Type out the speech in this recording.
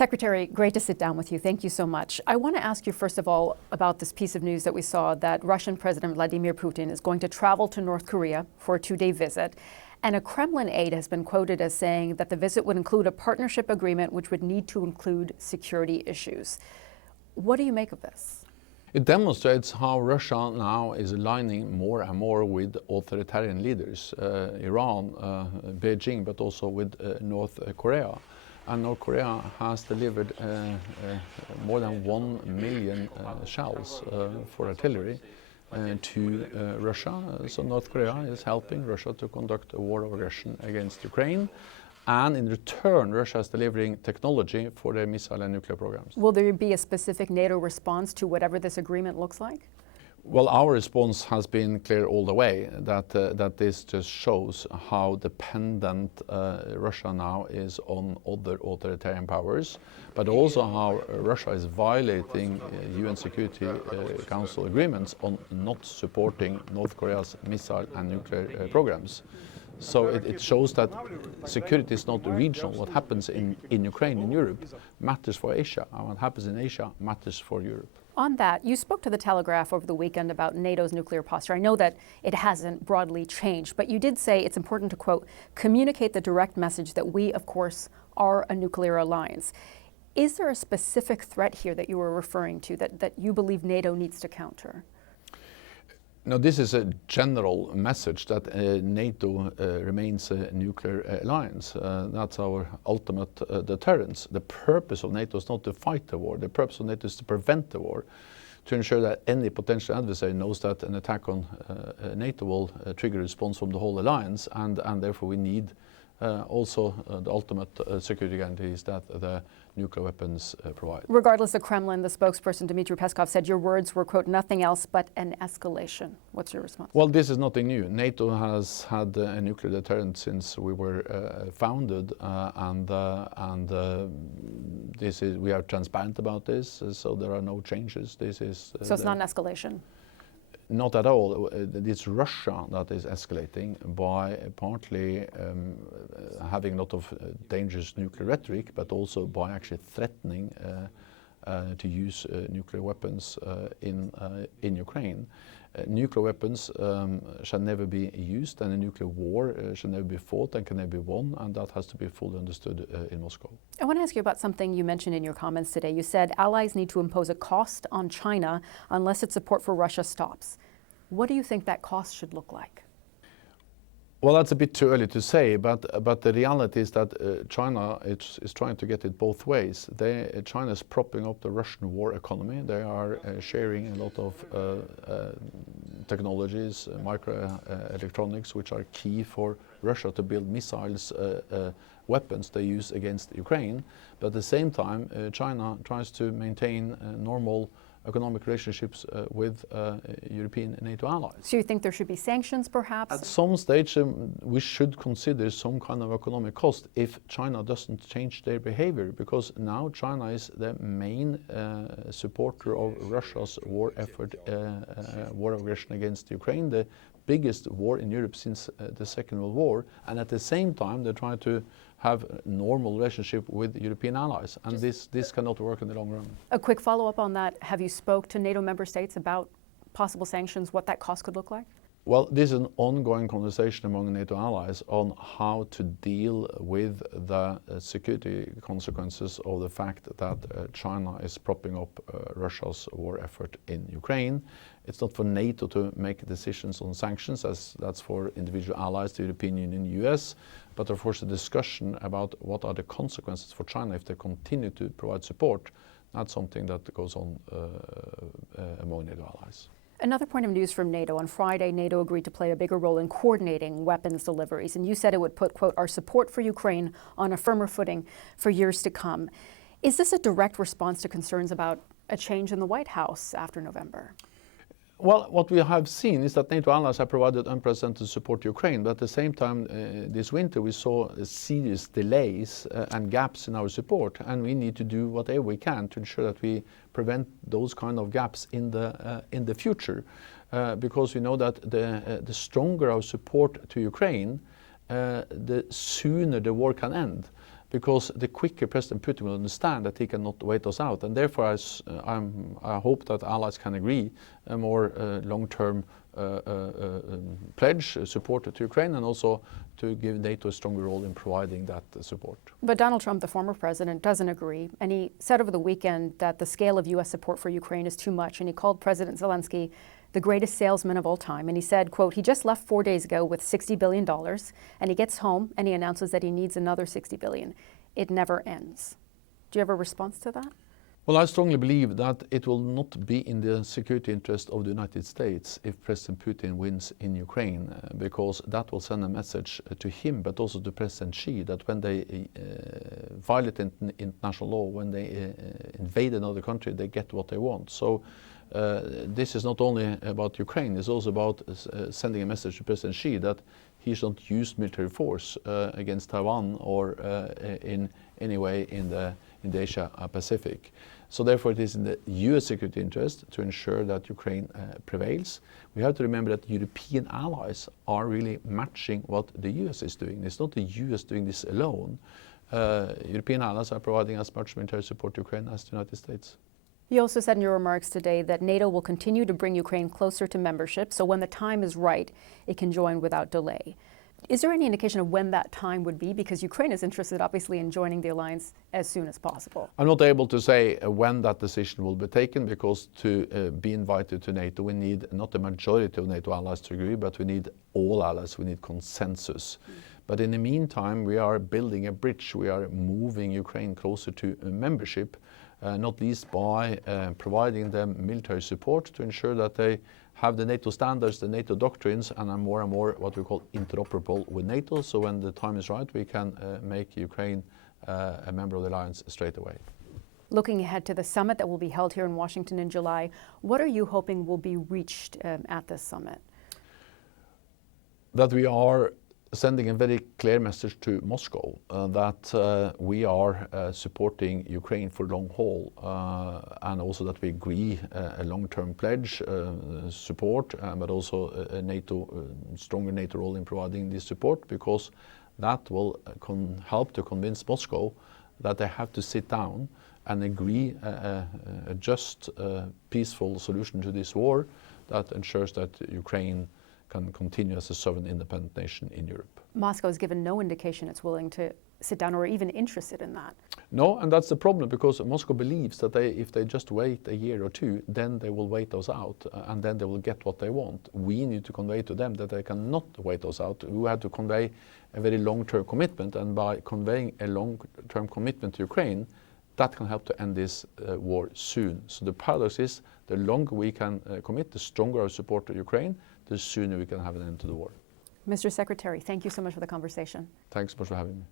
Secretary, great to sit down with you. Thank you so much. I want to ask you, first of all, about this piece of news that we saw that Russian President Vladimir Putin is going to travel to North Korea for a 2-day visit. And a Kremlin aide has been quoted as saying that the visit would include a partnership agreement which would need to include security issues. What do you make of this? It demonstrates how Russia now is aligning more and more with authoritarian leaders, Iran, Beijing, but also with North Korea. And North Korea has delivered more than 1 million shells for artillery to Russia. So North Korea is helping Russia to conduct a war of aggression against Ukraine. And in return, Russia is delivering technology for their missile and nuclear programs. Will there be a specific NATO response to whatever this agreement looks like? Well, our response has been clear all the way, that this just shows how dependent Russia now is on other authoritarian powers, but also how Russia is violating UN Security Council agreements on not supporting North Korea's missile and nuclear programs. So it shows that security is not regional. What happens in Ukraine, in Europe, matters for Asia, and what happens in Asia matters for Europe. On that, you spoke to the Telegraph over the weekend about NATO's nuclear posture. I know that it hasn't broadly changed, but you did say it's important to, quote, communicate the direct message that we, of course, are a nuclear alliance. Is there a specific threat here that you were referring to that you believe NATO needs to counter? No, this is a general message that NATO remains a nuclear alliance. That's our ultimate deterrence. The purpose of NATO is not to fight the war. The purpose of NATO is to prevent the war, to ensure that any potential adversary knows that an attack on NATO will trigger a response from the whole alliance, and therefore we need also the ultimate security guarantees that the nuclear weapons provide. Regardless of Kremlin, the spokesperson Dmitry Peskov said your words were, quote, nothing else but an escalation. What's your response? Well, this is nothing new. NATO has had a nuclear deterrent since we were founded, this is, we are transparent about this, so there are no changes. This is so it's not an escalation? Not at all. It's Russia that is escalating by partly having a lot of dangerous nuclear rhetoric, but also by actually threatening to use nuclear weapons in Ukraine. Nuclear weapons shall never be used, and a nuclear war shall never be fought and can never be won, and that has to be fully understood in Moscow. I want to ask you about something you mentioned in your comments today. You said allies need to impose a cost on China unless its support for Russia stops. What do you think that cost should look like? Well, that's a bit too early to say, but the reality is that China is trying to get it both ways. China is propping up the Russian war economy. They are sharing a lot of technologies, microelectronics, which are key for Russia to build missiles, weapons they use against Ukraine. But at the same time, China tries to maintain normal economic relationships with European NATO allies. So you think there should be sanctions, perhaps? At some stage, we should consider some kind of economic cost if China doesn't change their behavior, because now China is the main supporter of Russia's war effort, war of aggression against Ukraine, the biggest war in Europe since the Second World War, and at the same time they try to have a normal relationship with European allies, and this cannot work in the long run. A quick follow-up on that. Have you spoke to NATO member states about possible sanctions, what that cost could look like? Well, this is an ongoing conversation among NATO allies on how to deal with the security consequences of the fact that China is propping up Russia's war effort in Ukraine. It's not for NATO to make decisions on sanctions, as that's for individual allies, the European Union, US, but of course the discussion about what are the consequences for China if they continue to provide support, that's something that goes on among NATO allies. Another point of news from NATO. On Friday, NATO agreed to play a bigger role in coordinating weapons deliveries, and you said it would put, quote, our support for Ukraine on a firmer footing for years to come. Is this a direct response to concerns about a change in the White House after November? Well, what we have seen is that NATO allies have provided unprecedented support to Ukraine, but at the same time this winter we saw serious delays and gaps in our support, and we need to do whatever we can to ensure that we prevent those kind of gaps in the future, because we know that the stronger our support to Ukraine, the sooner the war can end. because the quicker President Putin will understand that he cannot wait us out. And therefore I hope that allies can agree a more long-term pledge, support to Ukraine, and also to give NATO a stronger role in providing that support. But Donald Trump, the former president, doesn't agree. And he said over the weekend that the scale of U.S. support for Ukraine is too much. And he called President Zelensky the greatest salesman of all time. And he said, quote, he just left 4 days ago with $60 billion. And he gets home and he announces that he needs another $60 billion. It never ends. Do you have a response to that? Well, I strongly believe that it will not be in the security interest of the United States if President Putin wins in Ukraine, because that will send a message to him, but also to President Xi, that when they violate international law, when they invade another country, they get what they want. So this is not only about Ukraine, it's also about sending a message to President Xi that he should not use military force against Taiwan or in any way in the Asia Pacific. So therefore it is in the US security interest to ensure that Ukraine prevails. We have to remember that European allies are really matching what the US is doing. It's not the US doing this alone. European allies are providing as much military support to Ukraine as the United States. You also said in your remarks today that NATO will continue to bring Ukraine closer to membership, so when the time is right, it can join without delay. Is there any indication of when that time would be? Because Ukraine is interested, obviously, in joining the alliance as soon as possible. I'm not able to say when that decision will be taken, because to be invited to NATO, we need not the majority of NATO allies to agree, but we need all allies, we need consensus. But in the meantime, we are building a bridge. We are moving Ukraine closer to membership, not least by providing them military support to ensure that they have the NATO standards, the NATO doctrines, and are more and more what we call interoperable with NATO. So when the time is right, we can make Ukraine a member of the alliance straight away. Looking ahead to the summit that will be held here in Washington in July, what are you hoping will be reached at this summit? That we are sending a very clear message to Moscow that we are supporting Ukraine for long haul, and also that we agree a long-term pledge support, but also a stronger NATO role in providing this support, because that will help to convince Moscow that they have to sit down and agree a just, peaceful solution to this war that ensures that Ukraine can continue as a sovereign independent nation in Europe. Moscow has given no indication it's willing to sit down or even interested in that. No, and that's the problem, because Moscow believes that if they just wait a year or two, then they will wait us out, and then they will get what they want. We need to convey to them that they cannot wait us out. We have to convey a very long-term commitment, and by conveying a long-term commitment to Ukraine, that can help to end this war soon. So the paradox is, the longer we can commit, the stronger our support to Ukraine, the sooner we can have an end to the war. Mr. Secretary, thank you so much for the conversation. Thanks so much for having me.